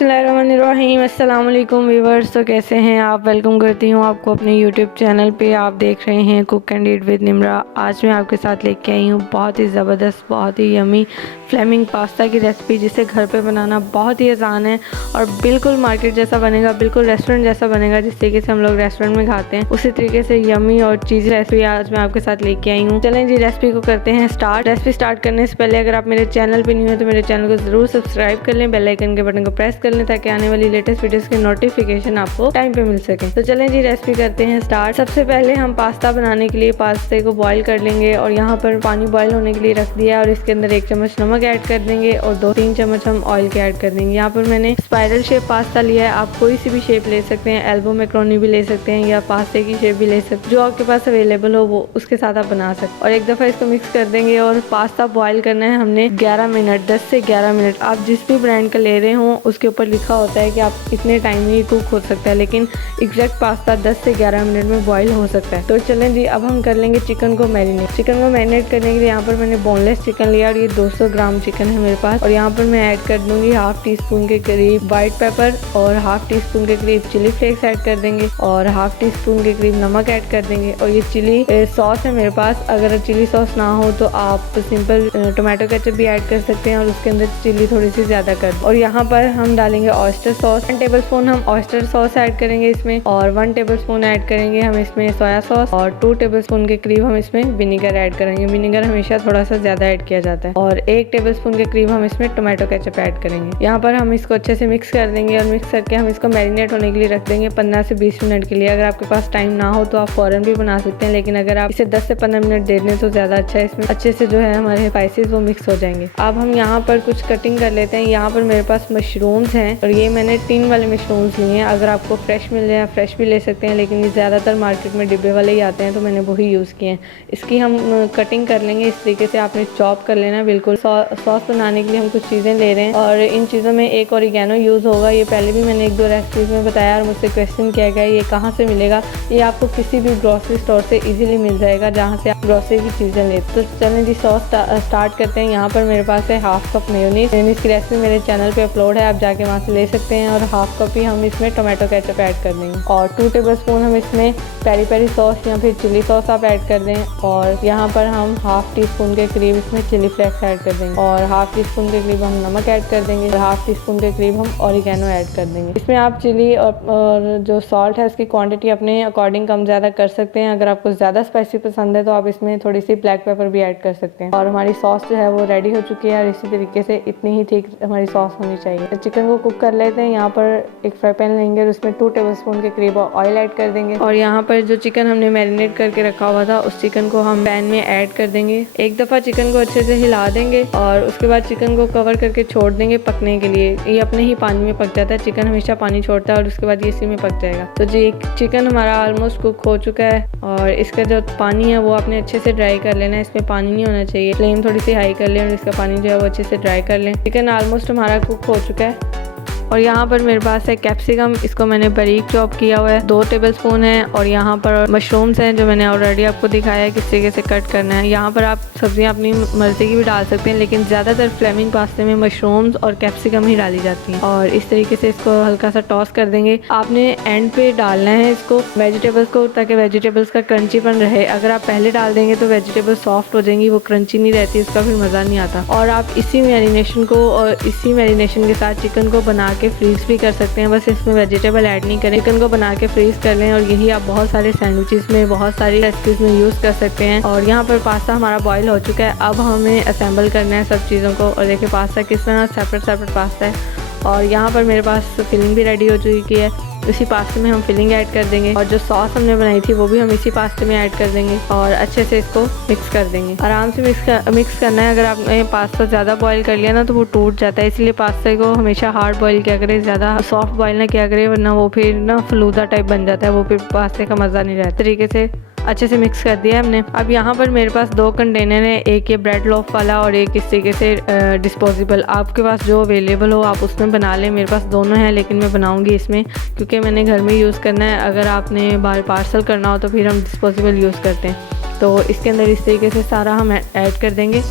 बिस्मिल्लाहिर्रहमानिर्रहीम। अस्सलाम वालेकुम व्यूअर्स, तो कैसे हैं आप। वेलकम करती हूँ आपको अपने यूट्यूब चैनल पे। आप देख रहे हैं cook and eat with Nimra. आज मैं आपके साथ लेके आई हूँ बहुत ही ज़बरदस्त, बहुत ही यमी फ्लेमिंग पास्ता की रेसिपी, जिसे घर पे बनाना बहुत ही आसान है और बिल्कुल मार्केट जैसा बनेगा, बिल्कुल रेस्टोरेंट जैसा बनेगा। जिस तरीके से हम लोग रेस्टोरेंट में खाते हैं उसी तरीके से यमी और चीज़ रेसिपी आज मैं आपके साथ लेके आई हूँ। चलें जी, रेसिपी को करते हैं स्टार्ट। रेसिपी स्टार्ट करने से पहले अगर आप मेरे चैनल पर नहीं हो तो मेरे चैनल को ज़रूर सब्सक्राइब कर लें, बेल आइकन के बटन को प्रेस कर लें ताकि आने वाली लेटेस्ट वीडियोस के नोटिफिकेशन आपको टाइम पे मिल सके। तो चलें जी, रेसिपी करते हैं स्टार्ट। सबसे पहले हम पास्ता बनाने के लिए पास्ते को बॉईल कर लेंगे और यहाँ पर पानी बॉईल होने के लिए रख दिया और इसके अंदर 1 चम्मच नमक ऐड कर देंगे और 2-3 चम्मच हम ऑयल के ऐड कर देंगे। यहाँ पर मैंने स्पाइरल शेप पास्ता लिया है, आप कोई सी भी शेप ले सकते हैं, एल्बो मैक्रोनी भी ले सकते हैं या पास्ते की शेप भी ले सकते हैं, जो आपके पास अवेलेबल हो वो उसके साथ आप बना सकते हैं। और एक दफ़ा इसको मिक्स कर देंगे और पास्ता बॉईल करना है हमने 11 मिनट, 10 से 11 मिनट। आप जिस भी ब्रांड का ले रहे हो उसके ऊपर लिखा होता है कि आप इतने टाइम में कुक हो सकता है, लेकिन एग्जैक्ट पास्ता 10 से 11 मिनट में बॉईल हो सकता है। तो चलें जी, अब हम कर लेंगे चिकन को मैरिनेट। चिकन को मैरिनेट करने के लिए यहाँ पर मैंने बोनलेस चिकन लिया और ये 200 ग्राम चिकन है मेरे पास। और यहाँ पर मैं ऐड कर दूंगी हाफ टी स्पून के करीब वाइट पेपर और हाफ टी स्पून के करीब चिली फ्लेक्स ऐड कर देंगे और हाफ टी स्पून के करीब नमक ऐड कर देंगे। और ये चिली सॉस है मेरे पास, अगर चिली सॉस ना हो तो आप सिंपल टोमेटो केचप भी ऐड कर सकते हैं और उसके अंदर चिली थोड़ी सी ज़्यादा कर दें। और यहाँ पर हम डालेंगे ऑयस्टर सॉस। 1 टेबल स्पून हम ऑयस्टर सॉस ऐड करेंगे इसमें और 1 टेबल स्पून ऐड करेंगे हम इसमें सोया सॉस और 2 टेबल स्पून के करीब हम इसमें विनीगर ऐड करेंगे। विनीगर हमेशा थोड़ा सा ज़्यादा ऐड किया जाता है। और 1 टेबल स्पून के करीब हम इसमें टोमेटो केचप ऐड करेंगे। यहाँ पर हम इसको अच्छे से मिक्स कर देंगे और मिक्स करके हम इसको मैरिनेट होने के लिए रख देंगे 15 से 20 मिनट के लिए। अगर आपके पास टाइम ना हो तो आप फ़ौरन भी बना सकते हैं, लेकिन अगर आप इसे 10 से 15 मिनट दे दें तो ज़्यादा अच्छा है। इसमें अच्छे से जो है हमारे स्पाइसेस वो मिक्स हो जाएंगे। अब हम यहाँ पर कुछ कटिंग कर लेते हैं। यहाँ पर मेरे पास मशरूम्स हैं और ये मैंने 3 वाले मशरूम्स लिए हैं। अगर आपको फ्रेश मिल जाए फ्रेश भी ले सकते हैं, लेकिन ये ज़्यादातर मार्केट में डिब्बे वाले ही आते हैं तो मैंने वही यूज़ किए हैं। इसकी हम कटिंग कर लेंगे इस तरीके से, आपने चॉप कर लेना। बिल्कुल सॉस बनाने के लिए हम कुछ चीज़ें ले रहे हैं और इन चीज़ों में एक ऑरिगेनो यूज़ होगा। ये पहले भी मैंने 1-2 रेसिपीज़ में बताया और मुझसे क्वेश्चन किया गया ये कहाँ से मिलेगा। ये आपको किसी भी ग्रॉसरी स्टोर से ईजिली मिल जाएगा जहाँ से आप ग्रॉसरी की चीज़ें लेते। तो चलें जी, सॉस स्टार्ट करते हैं। यहाँ पर मेरे पास है हाफ कप मेयोनीज की रेसिपी मेरे चैनल पे अपलोड है, आप जाके वहाँ से ले सकते हैं। और हाफ कप ही हम इसमें टोमेटो केचप ऐड कर देंगे और 2 टेबल स्पून हम इसमें पेरी पेरी सॉस या फिर चिली सॉस आप ऐड कर दें। और यहाँ पर हम हाफ टी स्पून के करीब इसमें चिली फ्लेक्स ऐड कर देंगे और हाफ टी स्पून के करीब हम नमक ऐड कर देंगे और हाफ टी स्पून के करीब हम ऑरिगेनो ऐड कर देंगे। इसमें आप चिली और जो सॉल्ट है उसकी क्वांटिटी अपने अकॉर्डिंग कम ज़्यादा कर सकते हैं। अगर आपको ज़्यादा स्पाइसी पसंद है तो आप इसमें थोड़ी सी ब्लैक पेपर भी ऐड कर सकते हैं। और हमारी सॉस जो है वो रेडी हो चुकी है और इसी तरीके से इतनी ही ठीक हमारी सॉस होनी चाहिए। चिकन को कुक कर लेते हैं। यहाँ पर एक फ्राई पैन लेंगे और उसमें 2 टेबल स्पून के करीब ऑयल ऐड कर देंगे और यहाँ पर जो चिकन हमने मैरिनेट करके रखा हुआ था उस चिकन को हम पैन में ऐड कर देंगे। एक दफ़ा चिकन को अच्छे से हिला देंगे और उसके बाद चिकन को कवर करके छोड़ देंगे पकने के लिए। ये अपने ही पानी में पक जाता है, चिकन हमेशा पानी छोड़ता है और उसके बाद ये इसी में पक जाएगा। तो जी, चिकन हमारा ऑलमोस्ट कुक हो चुका है और इसका जो पानी है वो आपने अच्छे से ड्राई कर लेना है। इसमें पानी नहीं होना चाहिए। फ्लेम थोड़ी सी हाई कर लें और इसका पानी जो है वो अच्छे से ड्राई कर लें। चिकन ऑलमोस्ट हमारा कुक हो चुका है। और यहाँ पर मेरे पास है कैप्सिकम, इसको मैंने बारीक चॉप किया हुआ है, 2 टेबल स्पून है। और यहाँ पर मशरूम्स हैं जो मैंने ऑलरेडी आपको दिखाया है किस तरीके से कट करना है। यहाँ पर आप सब्जियाँ अपनी मर्ज़ी की भी डाल सकते हैं, लेकिन ज़्यादातर फ्लेमिंग पास्ते में मशरूम्स और कैप्सिकम ही डाली जाती हैं। और इस तरीके से इसको हल्का सा टॉस कर देंगे। आपने एंड पे डालना है इसको वेजिटेबल्स को, ताकि वेजिटेबल्स का क्रंचीपन रहे। अगर आप पहले डाल देंगे तो वेजिटेबल सॉफ्ट हो जाएंगी, वो क्रंची नहीं रहती, उसका फिर मज़ा नहीं आता। और आप इसी मैरिनेशन को और इसी मैरिनेशन के साथ चिकन को बना के फ्रीज़ भी कर सकते हैं। बस इसमें वेजिटेबल ऐड नहीं करें, चिकन को बना के फ्रीज़ कर लें और यही आप बहुत सारे सैंडविचेस में, बहुत सारी रेसिपीज़ में यूज़ कर सकते हैं। और यहाँ पर पास्ता हमारा बॉईल हो चुका है। अब हमें असेंबल करना है सब चीज़ों को। और देखिए पास्ता किस तरह सेपरेट पास्ता है। और यहाँ पर मेरे पास फिलिंग भी रेडी हो चुकी है। इसी पास्ते में हम फिलिंग ऐड कर देंगे और जो सॉस हमने बनाई थी वो भी हम इसी पास्ते में ऐड कर देंगे और अच्छे से इसको मिक्स कर देंगे। आराम से मिक्स करना है। अगर आपने पास्ता ज़्यादा बॉईल कर लिया ना तो वो टूट जाता है, इसलिए पास्ते को हमेशा हार्ड बॉईल किया करें, ज़्यादा सॉफ्ट बॉईल ना किया करें, वरना वो फिर ना फलूदा टाइप बन जाता है, वो फिर पास्ते का मज़ा नहीं रहता। तरीके से अच्छे से मिक्स कर दिया हमने। अब यहाँ पर मेरे पास 2 कंटेनर है, एक ये ब्रेड लोफ वाला और एक इस तरीके से डिस्पोजेबल। आपके पास जो अवेलेबल हो आप उसमें बना लें। मेरे पास दोनों हैं, लेकिन मैं बनाऊंगी इसमें क्योंकि मैंने घर में यूज़ करना है। अगर आपने बाहर पार्सल करना हो तो फिर हम डिस्पोजेबल यूज़ करते हैं। तो इसके अंदर इस तरीके से सारा हम ऐड कर देंगे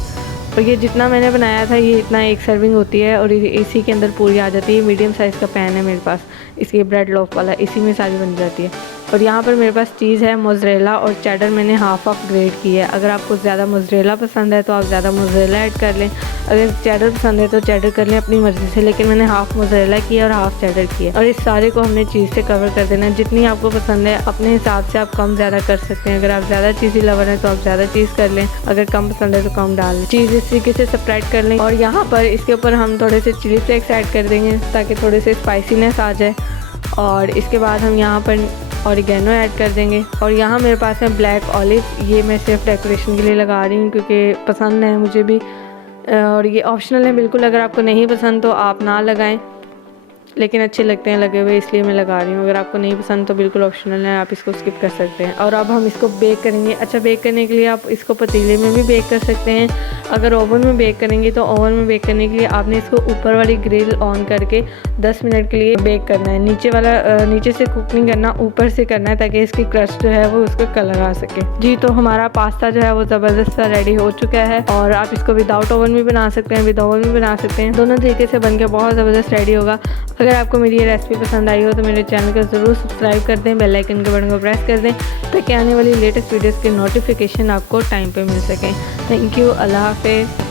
और ये जितना मैंने बनाया था ये इतना एक सर्विंग होती है और इसी के अंदर पूरी आ जाती है। मीडियम साइज़ का पैन है मेरे पास, इसकी ब्रेड लोफ वाला, इसी में सारी बन जाती है। और यहाँ पर मेरे पास चीज़ है, मोज़रेला और चेडर मैंने हाफ ग्रेड की है। अगर आपको ज़्यादा मोज़रेला पसंद है तो आप ज़्यादा मोज़रेला ऐड कर लें, अगर चेडर पसंद है तो चेडर कर लें अपनी मर्ज़ी से, लेकिन मैंने हाफ मोज़रेला की है और हाफ चेडर की है। और इस सारे को हमने चीज़ से कवर कर देना है। जितनी आपको पसंद है अपने हिसाब से आप कम ज़्यादा कर सकते हैं। अगर आप ज़्यादा चीज़ी लवर हैं तो आप ज़्यादा चीज़ कर लें, अगर कम पसंद है तो कम डाल लें। चीज़ इस तरीके से सेपरेट कर लें और यहाँ पर इसके ऊपर हम थोड़े से चिली फ्लेक्स ऐड कर देंगे ताकि थोड़े से स्पाइसीनेस आ जाए। और इसके बाद हम यहाँ पर ऑरिगेनो ऐड कर देंगे। और यहाँ मेरे पास है ब्लैक ऑलिव, ये मैं सिर्फ डेकोरेशन के लिए लगा रही हूँ क्योंकि पसंद है मुझे भी, और ये ऑप्शनल है बिल्कुल। अगर आपको नहीं पसंद तो आप ना लगाएं, लेकिन अच्छे लगते हैं लगे हुए इसलिए मैं लगा रही हूँ। अगर आपको नहीं पसंद तो बिल्कुल ऑप्शनल है, आप इसको स्किप कर सकते हैं। और अब हम इसको बेक करेंगे। अच्छा, बेक करने के लिए आप इसको पतीले में भी बेक कर सकते हैं। अगर ओवन में बेक करेंगे तो ओवन में बेक करने के लिए आपने इसको ऊपर वाली ग्रिल ऑन करके 10 मिनट के लिए बेक करना है। नीचे से कुक नहीं करना, ऊपर से करना है ताकि इसकी क्रस्ट जो है वो उसका कलर आ सके। जी, तो हमारा पास्ता जो है वो ज़बरदस्त सा रेडी हो चुका है। और आप इसको विदाउट ओवन भी बना सकते हैं, विद ओवन भी बना सकते हैं, दोनों तरीके से बन के बहुत ज़बरदस्त रेडी होगा। अगर आपको मेरी ये रेसिपी पसंद आई हो तो मेरे चैनल को ज़रूर सब्सक्राइब कर दें, बेल आइकन के बटन को प्रेस कर दें ताकि आने वाली लेटेस्ट वीडियोस के नोटिफिकेशन आपको टाइम पे मिल सकें। थैंक यू, अल्लाह हाफ़िज़।